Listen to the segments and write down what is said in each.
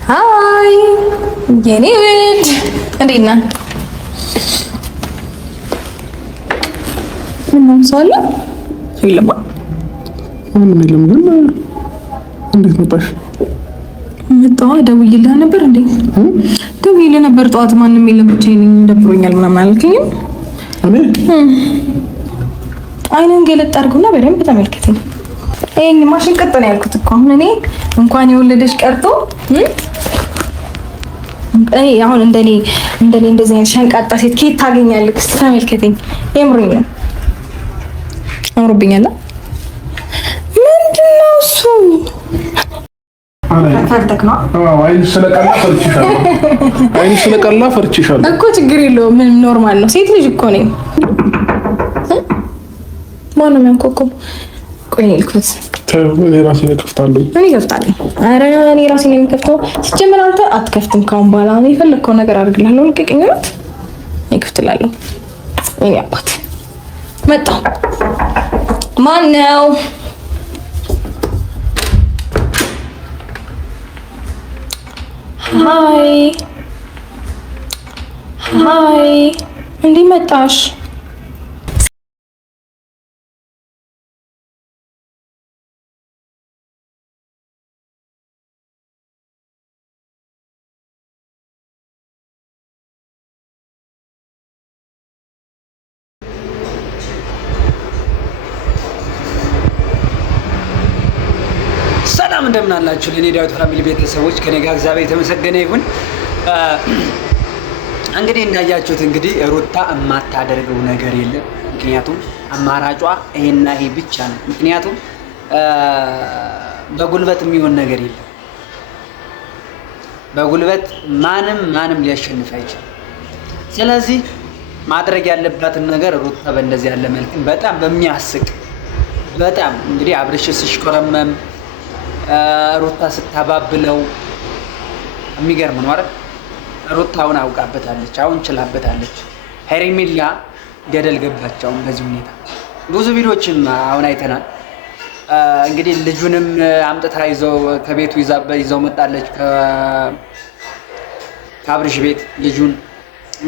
ሃይ የኔ ውድ እንዴት ነህ? ምንም ሰው አለ? የለም ምንም የለም። ግን እንዴት መጣሽ? መጣሁ። ደውዬልህ ነበር እንዴ? ደውዬልህ ነበር ጠዋት። ማንም የለም ብቻዬን ደብሮኛል ምናምን አልከኝም? አይነን ገለጥ አድርጉና በደንብ ተመልከተኝ። ይሄን ማሽን ቀጥ ነው ያልኩት እኮ አሁን እኔ እንኳን የወለደሽ ቀርቶ እኔ አሁን እንደኔ እንደዚህ አይነት ሸንቃጣ ሴት ከየት ታገኛለህ? እስኪ ተመልከተኝ። የምሩኝ ነው አምሮብኛል። ምንድነው እሱ? አይን ስለቀላ ፈርችሻለሁ እኮ። ችግር የለውም ምንም ኖርማል ነው። ሴት ልጅ እኮ ነኝ። ማነው የሚያንኳኳው? ቆይ እኔ ልክፈት። እኔ ራሴ ነው ከፍታለሁ። እኔ ከፍታለሁ። ኧረ እኔ ራሴ ነው የምከፍተው። ሲጀመር አንተ አትከፍትም። ካሁን በኋላ እኔ የፈለግከው ነገር አድርግልሃለሁ። ልቀቀኝ ነው እኔ ከፍትላለሁ። እኔ አባት መጣሁ። ማን ነው? ሃይ ሃይ፣ እንዴት መጣሽ? ሰላም እንደምን አላችሁ? ለኔ ዳዊት ፋሚሊ ቤተሰቦች ከኔ ጋር እግዚአብሔር የተመሰገነ ይሁን። እንግዲህ እንዳያችሁት እንግዲህ ሩታ የማታደርገው ነገር የለም። ምክንያቱም አማራጯ ይሄና ይሄ ብቻ ነው። ምክንያቱም በጉልበት የሚሆን ነገር የለም። በጉልበት ማንም ሊያሸንፍ አይችልም። ስለዚህ ማድረግ ያለባትን ነገር ሩታ በእንደዚህ ያለ መልክ በጣም በሚያስቅ በጣም እንግዲህ አብርሽ ሲሽኮረመም ሩታ ስታባብለው የሚገርም ነው አይደል? ሩታ አሁን አውቃበታለች፣ አሁን ችላበታለች። ሄርሜላ ገደል ገባች። አሁን በዚህ ሁኔታ ብዙ ቪዲዮዎችን አሁን አይተናል። እንግዲህ ልጁንም አምጥታ ከቤቱ ይዘው መጣለች፣ ከአብርሽ ቤት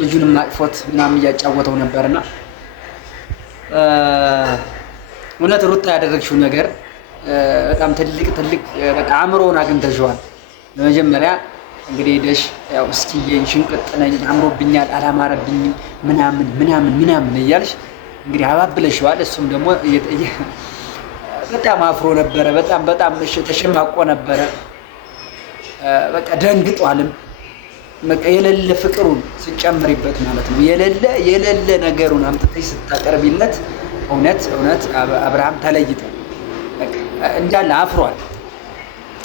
ልጁንም አቅፎት ምናምን እያጫወተው ነበርና እውነት ሩታ ያደረግሽው ነገር በጣም ትልቅ በቃ አእምሮውን አግኝተሽዋል። በመጀመሪያ እንግዲህ ሄደሽ ያው እስኪዬን ሽንቅጥ ነኝ አምሮብኛል አላማረብኝም ምናምን እያልሽ እንግዲህ አባብለሽዋል። እሱም ደግሞ በጣም አፍሮ ነበረ፣ በጣም ተሸማቆ ነበረ። በቃ ደንግጧልም። በቃ የሌለ ፍቅሩን ስጨምሪበት ማለት ነው የሌለ ነገሩን አምጥተሽ ስታቀርቢለት እውነት አብርሃም ተለይቶ እንዳለ አፍሯል።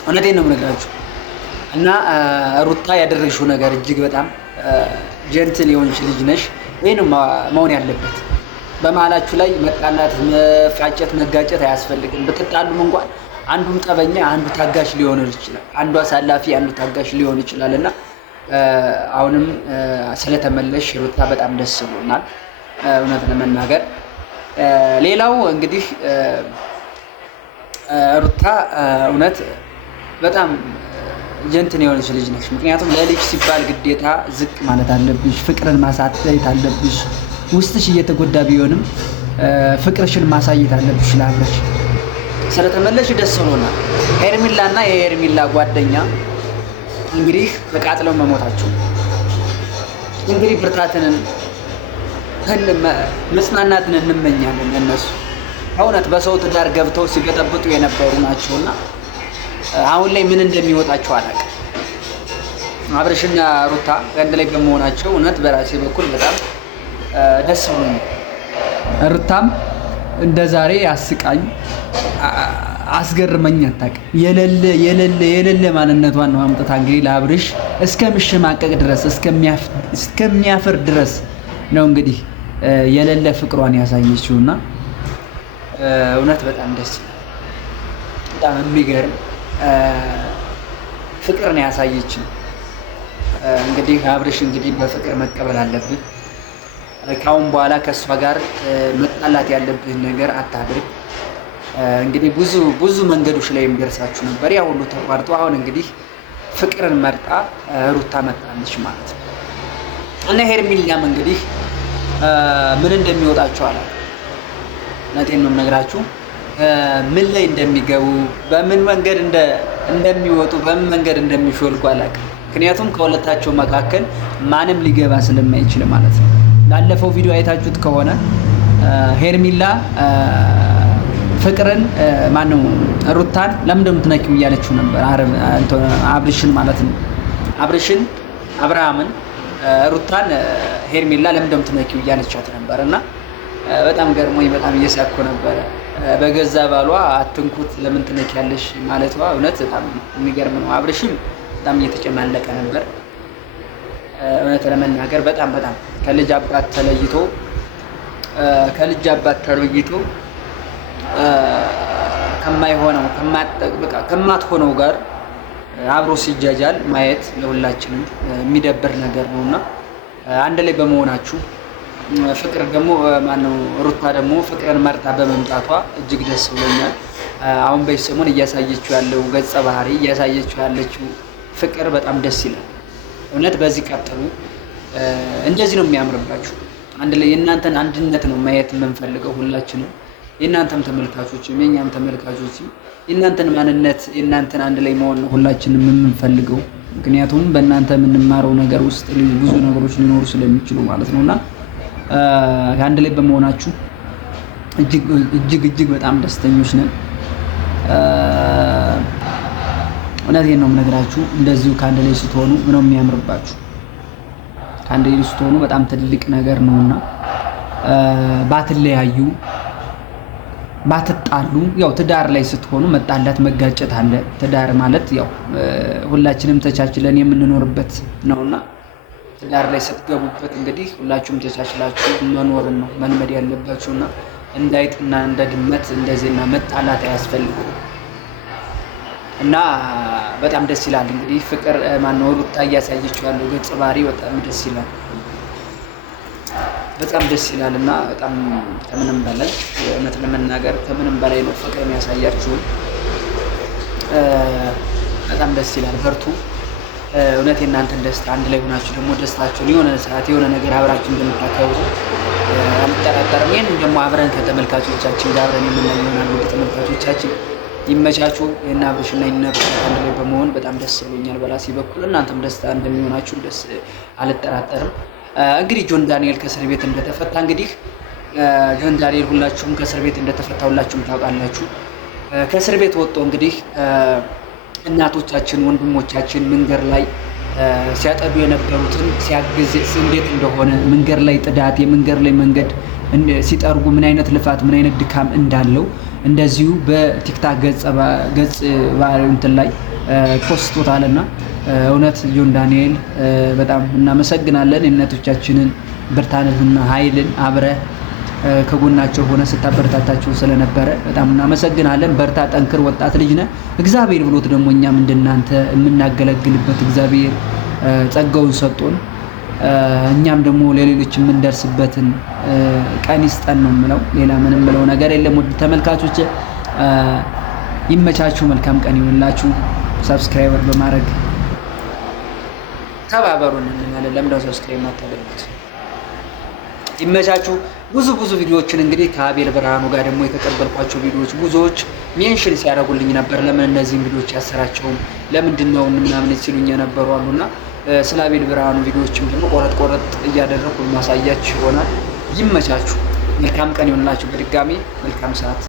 እውነቴን ነው የምነግራችሁ። እና ሩታ ያደረግሽው ነገር እጅግ በጣም ጀንትል የሆንሽ ልጅ ነሽ። ወይንም መሆን ያለበት በመሀላችሁ ላይ መጣላት፣ መፋጨት፣ መጋጨት አያስፈልግም። ብትጣሉም እንኳን አንዱም ጠበኛ አንዱ ታጋሽ ሊሆን ይችላል፣ አንዱ አሳላፊ አንዱ ታጋሽ ሊሆን ይችላል። እና አሁንም ስለተመለሽ ሩታ በጣም ደስ ብሎናል እውነት ለመናገር። ሌላው እንግዲህ ሩታ እውነት በጣም ጀንትን የሆነች ልጅ ነች። ምክንያቱም ለልጅ ሲባል ግዴታ ዝቅ ማለት አለብሽ፣ ፍቅርን ማሳየት አለብሽ። ውስጥሽ እየተጎዳ ቢሆንም ፍቅርሽን ማሳየት አለብሽ ለአብረሽ። ስለተመለሽ ደስ ብሎናል። ሄርሜላና የሄርሜላ ጓደኛ እንግዲህ ተቃጥለው መሞታቸው እንግዲህ ብርታትንን መጽናናትን እንመኛለን ለነሱ። እውነት በሰው ትዳር ገብተው ሲገጠብጡ የነበሩ ናቸውና አሁን ላይ ምን እንደሚወጣቸው አላውቅም። አብርሽና ሩታ አንድ ላይ በመሆናቸው እውነት በራሴ በኩል በጣም ደስ ብሎኛል። ሩታም እንደ ዛሬ አስቃኝ አስገርመኝ አታውቅም። የሌለ ማንነቷን ነው አምጥታ እንግዲህ ለአብርሽ እስከሚሸማቀቅ ድረስ እስከሚያፍር ድረስ ነው እንግዲህ የሌለ ፍቅሯን ያሳየችውና እውነት በጣም ደስ ይላል። በጣም የሚገርም ፍቅር ነው ያሳየችው። እንግዲህ አብርሽ እንግዲህ በፍቅር መቀበል አለብህ። ካሁን በኋላ ከእሷ ጋር መጣላት ያለብህን ነገር አታድርግ። እንግዲህ ብዙ መንገዶች ላይ ደርሳችሁ ነበር። ያ ሁሉ ተቋርጦ አሁን እንግዲህ ፍቅርን መርጣ ሩታ መጣለች ማለት ነው። እና ሄርሜላም እንግዲህ ምን እንደሚወጣቸው አላውቅም። እውነቴን ነው የምነግራችሁ። ምን ላይ እንደሚገቡ በምን መንገድ እንደሚወጡ በምን መንገድ እንደሚሾልኩ አላውቅም። ምክንያቱም ከሁለታቸው መካከል ማንም ሊገባ ስለማይችል ማለት ነው። ላለፈው ቪዲዮ አይታችሁት ከሆነ ሄርሜላ ፍቅርን ማነው ሩታን ለምንድን ነው የምትነኪው እያለችው ነበር። አብርሽን ማለት ነው። አብርሃምን ሩታን ሄርሜላ ለምንድን ነው የምትነኪው እያለቻት ነበር እና በጣም ገርሞኝ በጣም እየሳኩ ነበረ። በገዛ ባሏ አትንኩት ለምን ትነኪያለሽ ማለቷ እውነት በጣም የሚገርም ነው። አብርሽም በጣም እየተጨማለቀ ነበር እውነት ለመናገር በጣም ከልጅ አባት ተለይቶ ከማትሆነው ጋር አብሮ ሲጃጃል ማየት ለሁላችንም የሚደብር ነገር ነውና አንድ ላይ በመሆናችሁ ፍቅር ደግሞ ሩታ ደግሞ ፍቅርን መርጣ በመምጣቷ እጅግ ደስ ብሎኛል። አሁን በሰሞን እያሳየችው ያለው ገጸ ባህሪ እያሳየችው ያለችው ፍቅር በጣም ደስ ይላል። እውነት በዚህ ቀጥሉ። እንደዚህ ነው የሚያምርባችሁ። አንድ ላይ የእናንተን አንድነት ነው ማየት የምንፈልገው ሁላችንም። የእናንተም ተመልካቾችም የኛም ተመልካቾችም የእናንተን ማንነት የእናንተን አንድ ላይ መሆን ነው ሁላችንም የምንፈልገው። ምክንያቱም በእናንተ የምንማረው ነገር ውስጥ ብዙ ነገሮች ሊኖሩ ስለሚችሉ ማለት ነውና አንድ ላይ በመሆናችሁ እጅግ በጣም ደስተኞች ነን። እውነቴን ነው የምነግራችሁ። እንደዚሁ ከአንድ ላይ ስትሆኑ ምነው የሚያምርባችሁ። ከአንድ ላይ ስትሆኑ በጣም ትልቅ ነገር ነውና ባትለያዩ ባትጣሉ፣ ያው ትዳር ላይ ስትሆኑ መጣላት መጋጨት አለ። ትዳር ማለት ያው ሁላችንም ተቻችለን የምንኖርበት ነውና ትዳር ላይ ስትገቡበት እንግዲህ ሁላችሁም ተቻችላችሁ መኖርን ነው መልመድ ያለባችሁና እንዳይጥና እንደ ድመት እንደዚህና መጣላት አያስፈልግም። እና በጣም ደስ ይላል። እንግዲህ ፍቅር ሩታ እያሳየችው ያለው ገጸ ባህሪ በጣም ደስ ይላል። በጣም ደስ ይላል እና በጣም ከምንም በላይ እውነት ለመናገር ከምንም በላይ ነው ፍቅር የሚያሳያችሁ። በጣም ደስ ይላል። በርቱ። እውነት የእናንተን ደስታ አንድ ላይ ሆናችሁ ደግሞ ደስታችሁን የሆነ ሰዓት የሆነ ነገር አብራችሁ እንደምታከብሩ አልጠራጠርም። ይህን ደግሞ አብረን ከተመልካቾቻችን ጋር አብረን የምናየው ይሆናል። ወደ ተመልካቾቻችን ይመቻችሁ። የእነ አብርሽና የእነ ሩታ አንድ ላይ በመሆን በጣም ደስ ብሎኛል በራሴ በኩል። እናንተም ደስታ እንደሚሆናችሁ ደስ አልጠራጠርም። እንግዲህ ጆን ዳንኤል ከእስር ቤት እንደተፈታ እንግዲህ ጆን ዳንኤል ሁላችሁም ከእስር ቤት እንደተፈታ ሁላችሁም ታውቃላችሁ። ከእስር ቤት ወጥቶ እንግዲህ እናቶቻችን ወንድሞቻችን መንገድ ላይ ሲያጠዱ የነበሩትን ሲያግዝ እንዴት እንደሆነ መንገድ ላይ ጥዳት የመንገድ ላይ መንገድ ሲጠርጉ ምን አይነት ልፋት ምን አይነት ድካም እንዳለው እንደዚሁ በቲክታክ ገጽ እንትን ላይ ፖስቶታልና እውነት ጆን ዳንኤል በጣም እናመሰግናለን። የእናቶቻችንን ብርታትና ኃይልን አብረህ ከጎናቸው ሆነ ስታበረታታቸው ስለነበረ በጣም እናመሰግናለን። በርታ፣ ጠንክር፣ ወጣት ልጅ ነህ። እግዚአብሔር ብሎት ደግሞ እኛም እንደናንተ የምናገለግልበት እግዚአብሔር ጸጋውን ሰጥቶን እኛም ደግሞ ለሌሎች የምንደርስበትን ቀን ይስጠን ነው የምለው። ሌላ ምንም ምለው ነገር የለም። ውድ ተመልካቾች ይመቻችሁ፣ መልካም ቀን ይሁንላችሁ። ሰብስክራይበር በማድረግ ተባበሩን እንላለን። ለምንድነው ሰብስክራይብ ማታደርጉት? ይመቻችሁ። ብዙ ቪዲዮዎችን እንግዲህ ከአቤል ብርሃኑ ጋር ደግሞ የተቀበልኳቸው ቪዲዮዎች ብዙዎች ሜንሽን ሲያደርጉልኝ ነበር። ለምን እነዚህን ቪዲዮዎች ያሰራቸውም ለምንድን ነው ምናምን ሲሉኝ የነበሩ አሉና ስለ አቤል ብርሃኑ ቪዲዮዎችም ደግሞ ቆረጥ እያደረኩ ማሳያችሁ ይሆናል። ይመቻችሁ። መልካም ቀን ይሁንላችሁ። በድጋሚ መልካም ሰዓት